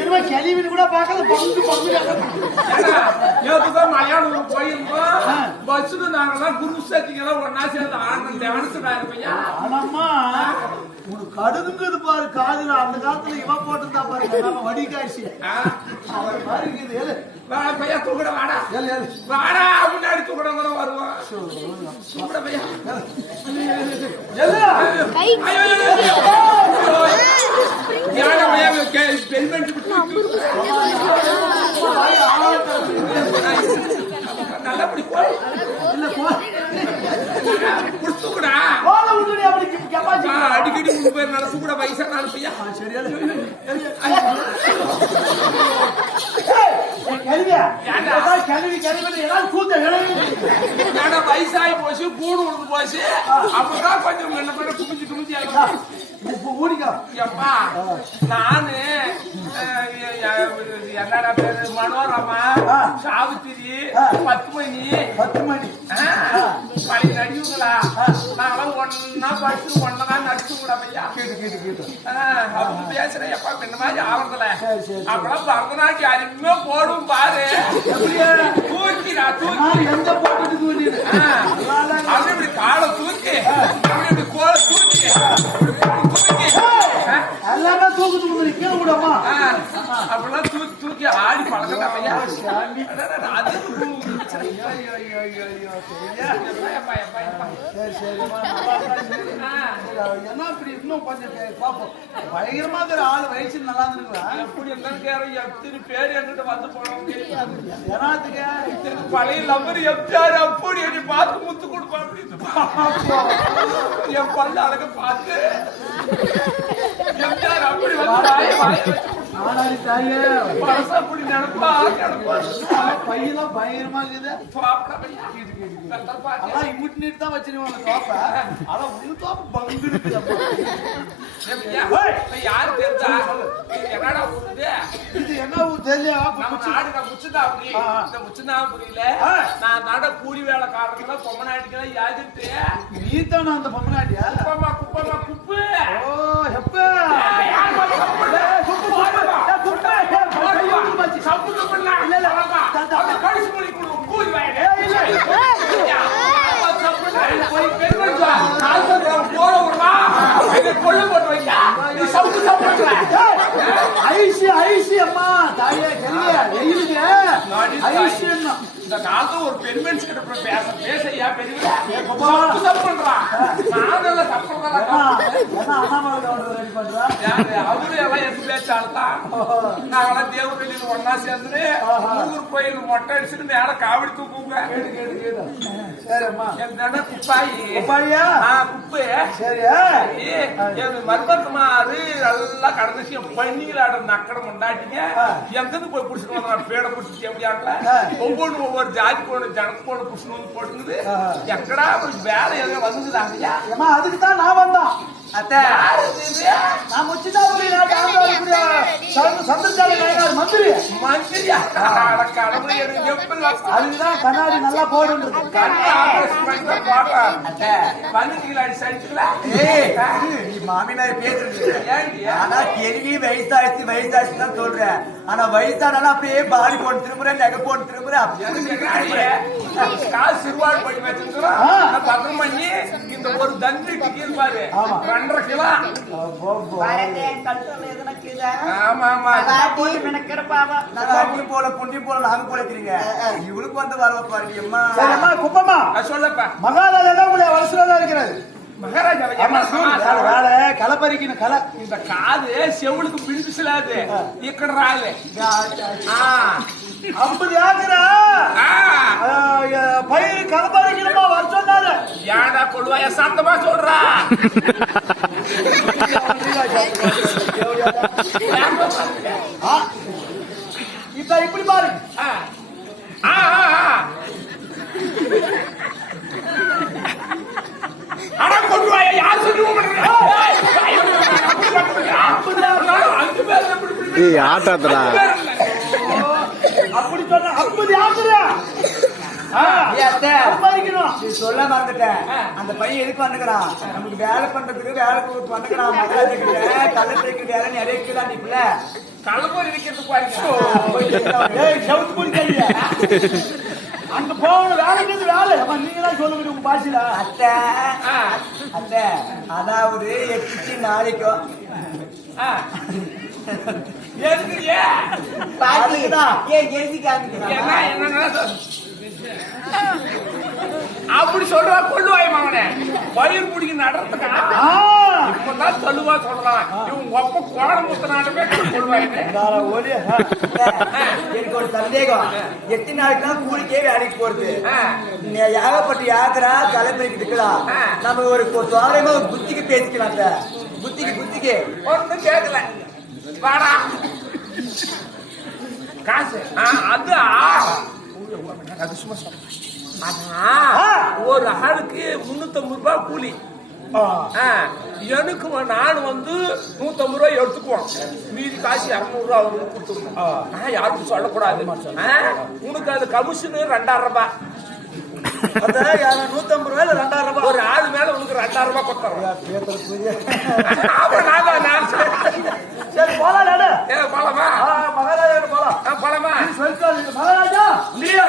இருவ கேள்வின்னு கூட பார்க்கல பங்கு பங்கு. ஏண்டா, நேத்துதான் மலையாளம் போயிருந்தோம். பஸ்ஸுக்கு நாங்கெல்லாம் குரு சத்திங்கெல்லாம் ஒண்ணா சேர்ந்து ஆனந்த் டான்ஸ்டா இருப்பையா. ஆனாம்மா. உனக்கு கடுங்குது பாரு காதுல. அந்த காலத்துல இவன் போட்டுருந்தா பாருங்க நம்ம வடி காய்ச்சி பாரு தூக்குடா, வாடா. வாடா, முன்னாடி தூக்குடா, கூட வருவோம். தூக்குடா, பையா. ஏழு அடிக்கடி உங்க பேர் நடத்து கூட கிளவி ஏடா வயசாகி போச்சு கூடு உழுந்து போச்சு? அப்பதான் கொஞ்சம் என்ன பண்ண குமிஞ்சு குமிஞ்சு எப்பா நானு என்னடா பேரு? மனோரமா. சாவித்திரி. பத்து மணி பத்து மணி நடிவுங்களா நாங்களாம் ஒன்னா ஐயா கேட்டு கேட்டு கேட்டு. அவங்க பேசுறேன். எப்பா இந்த மாதிரி ஆவறதுல. அப்பெல்லாம் பரதநாட்டியம் அருமையா போடும் பாரு. தூக்கி. நான் எந்த போட்டுட்டு தூண்டிடு அப்படி இப்படி காலை தூக்கி. என்ன இப்படி இன்னும் கொஞ்சம் பார்ப்போம் பயங்கரமா இருக்கிற ஆள் வயசு நல்லா இருந்துருக்கலாம் எப்படி கேரம் எத்தனை பேர் என்கிட்ட வந்து போனவங்க இத்தனை பழைய லம்பர் எப்டாரு அப்படி என்னை பார்த்து முத்து கொடுப்பா அப்படின்னு என் பல்ல அழக பார்த்து எப்டாரு அப்படி வந்து நாடாடி தாயே. பழச அப்படி நினைப்பா பையெல்லாம் பயங்கரமா இருக்குது. அதான் இம்முட்டு நீட்டு தான் வச்சிருவாங்க தோப்ப ஆனா உங்க தோப்பு பங்கு இருக்குதப்பா. யாரு தெரிஞ்சா? என்னடா ஊருது? இது என்ன ஊர் தெரியல முச்சுதாபுரி. இந்த முச்சுதாபுரியில. நான் நட கூலி வேலைக்காரங்கள பொம்மநாட்டிக்கெல்லாம் யாதிட்டு நீ தானே அந்த பொம்மநாட்டியா? குப்பமா குப்பமா குப்பு. ஓ எப்ப ஐசி ஐசி அம்மா. தாயே கல்வியா வெயிலுக்கு. ஐசி இந்த காலத்துல ஒரு பெண்மன்ஸ் கிட்ட பேச பேசையா ஏப்பா. தப்பு பண்றான் நான் எல்லாம் தப்பு அவரு எல்லாம் எது பேச்சால்தான் நாங்கெல்லாம் தேவரடியில் ஒன்னா சேர்ந்து முருகர் கோயில் மொட்டை அடிச்சுட்டு மேல காவடி தூக்குங்க மருமக்குமாரு நல்லா கடைசி பண்ணிங்களாட நக்கட முண்டாட்டிங்க எங்கிருந்து போய் புடிச்சுட்டு வந்தா பேட புடிச்சு ஒவ்வொன்று ஒவ்வொரு ஜாதி போன ஜனக்கு போன புடிச்சுட்டு வந்து போட்டுக்குது எக்கடா வேலை எதுவும் ஏமா அதுக்கு தான் நான் வந்தான். அத்தை யாரு இது? நான் முச்சிதாபுரி நாட்டு ஆண்டாளுக்குரிய சந்த- சந்திரசாலை நாயனார் மந்திரி மந்திரியா அட கடவுளே, எனக்கு எப்படிலாம் அதுக்குதான் கண்ணாடி நல்லா போடுன்றது கண்ணு ஆபரேஷன் பண்ணி தான் போட்டேன். வந்துட்டீங்களா, அடி சரிச்சுங்களா? ஏய், நீ மாமியார் பேசுறது ஏன்டியா? ஆனா கேள்வி வயசாச்சு வயசாச்சு தான் சொல்றேன் ஆனா வயசானாலும் அப்படியே பாடி போட்டு திரும்புறேன் நகை போட்டு திரும்புறேன்? காசு சிறுவாடு பண்ணி வச்சிருக்கிறோம். பண்ணி இந்த ஒரு தண்டு டிக்கெட் பாரு ஆமா. ரெண்டரை கிலோ ஆமா ஆமா நல்லாட்டியும் போல புண்ணியம் போல நாங்க போலக்கிறீங்க இவளுக்கு வந்து வரவ பாருங்க அம்மா. அது சொல்லப்பா. மகாராஜா தான் உங்களுடைய வருஷம் தான் இருக்கிறாரு. மகாராஜா ஆமா, ஏம்மா வேலை, சமாசாரம்? வேலை களப்பறிக்கணும் களை இந்த கொள்வாயா சாத்தமா சொல்றா. இப்ப இப்படி பாரு. ஆனா கொள்வாயா யார் சொல்லுவோம் ஆட்டாத்தடா அப்படி சொன்ன அப்படி ஆத்துறா நீ சொல்ல மறந்துட்டேன். அந்த பையன் எதுக்கு வந்துக்கிறான்? நமக்கு வேலை பண்றதுக்கு வேலை கொடுத்து வந்துக்கிறான். மகாராஜா கள்ளத்திற்கு வேலை நிறைய இருக்குதான் நீ பிள்ளை. கலப்போர் இருக்கிறது பாருங்க. அங்க போகணும். வேலைக்கு வேலை. அம்மா நீங்க தான் சொல்லுங்க உங்க பாஷையில. அத்தை. அத்தை அதாவது எட்டு நாளைக்கும். எதுக்கு ஏன் அதுக்குதான். ஏன் எழுதி காமிக்கிறேன் என்ன என்னன்னா அப்படி சொல்றா கொள்ளுவாய் மகனே. பயிர் பிடிக்க நடுறதுக்கா இப்பதான் தழுவா சொல்றான் இவன் ஒப்ப குழந்தை முத்தனாலுமே கொள்வாயின்னு எனக்கு ஒரு சந்தேகம். எத்தனை நாளைக்கு தான் கூலிக்கே வேலைக்கு போறது. ஏகப்பட்ட யாக்கரா தலைமுறைக்கு இருக்கலாம். நம்ம ஒரு ஒரு புத்திக்கு பேசிக்கலாம். புத்திக்கு புத்திக்கு. ஒண்ணும் கேட்கல வாடா. காசு. அது ஆ. அது சும்மா சொல்றேன். ஒரு ஆளுக்கு முன்னூத்தம்பது ரூபாய் கூலி. ஆ, எனக்கு நான் வந்து நூத்தம்பது ரூபாய் எடுத்துக்குவோம். மீதி காசு இருநூறு ரூபாய் அவங்களுக்கு கொடுத்துருவோம் நான் யாருக்கும் சொல்லக்கூடாது. உனக்கு அது கமிஷனு ரெண்டாயிரம் ரூபாய். நூத்தம்பது ரூபாயில ரெண்டாயிரம் ரூபாய்? ஒரு ஆள் மேல உனக்கு ரெண்டாயிரம் ரூபாய் கொடுத்துறோம். நான். சரி போலாம் போலாம்? பழமா மகாராஜா இல்லையா.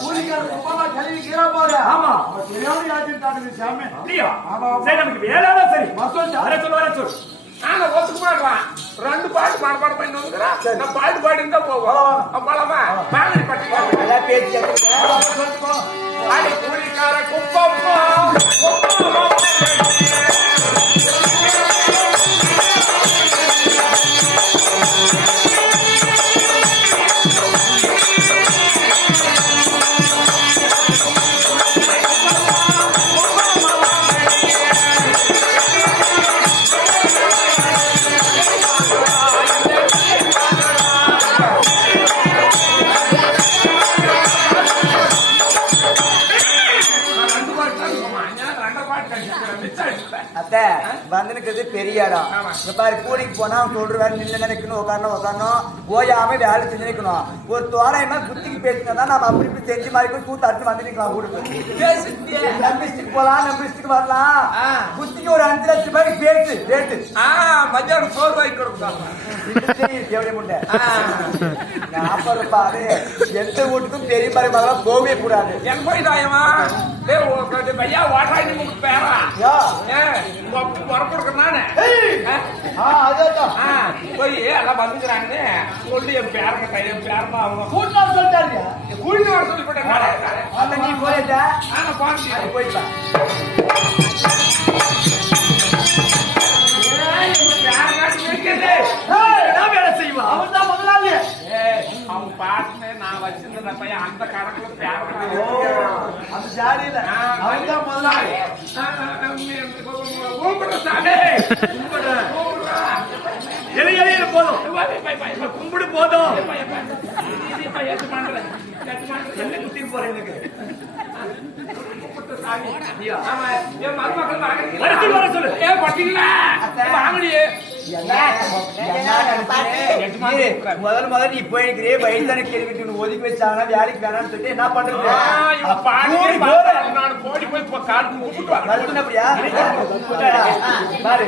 கூலிக்கார ஒப்பமா கழுவி கீழே போற ஆமா. தெரியாம யாத்திட்டாங்க சாமி இல்லையா? ஆமா சரி நமக்கு வேலைனா சரி. மசோல் வர சொல்லு வர சொல்லு. நாங்க ஒத்துக்க மாட்டோம். ரெண்டு பாட்டு பாட பாட பண்ணி வந்துக்கிறோம் நான் பாட்டு பாடி இருந்தா போவோம் பழமா பாடி பாட்டு கூலிக்கார குப்பம்மா குப்பம்மா. வந்துனுக்குது பெரிய இடம். இந்த பாரு கூலிக்கு போனா சொல்ற வேலை நின்று நினைக்கணும் உட்காரணும் உட்காரணும் ஓயாம வேலை செஞ்சு நிக்கணும் ஒரு தோராயமா புத்திக்கு பேசினா தான் நம்ம அப்படி இப்படி செஞ்சு மாதிரி போய் கூத்து அடிச்சு வந்து நிக்கலாம். நம்ம இஷ்டத்துக்கு போலாம் நம்ம இஷ்டத்துக்கு வரலாம். புத்திக்கு ஒரு அஞ்சு லட்சம் ரூபாய்க்கு பேசு ரேட்டு மத்தியானம் சோறு வாங்கி கொடுப்பாங்க. எப்படி முட்டை. நாற்பது ரூபாய் எந்த வீட்டுக்கும் பெரிய மாதிரி போகவே கூடாது டேய் பையா வாட்டாய் போய் வர அந்த நீ போயிட்டா. பாட்டுன்னு நான் வச்சிருந்த பையன் அந்த கணக்குல அந்த ஜாடியில அவன் தான் முதலாளி. போதும். கும்பிடு போதும். போறேன் எனக்கு? சொல்லு. வர சொல்லு முதல் முதல்ல நீ போயிருக்கிறே வயசான கேள்வி ஒதுக்கி வச்சாங்கன்னா வேலைக்கு வேணாம்னு சொல்லிட்டு என்ன பண்றது? பாரு.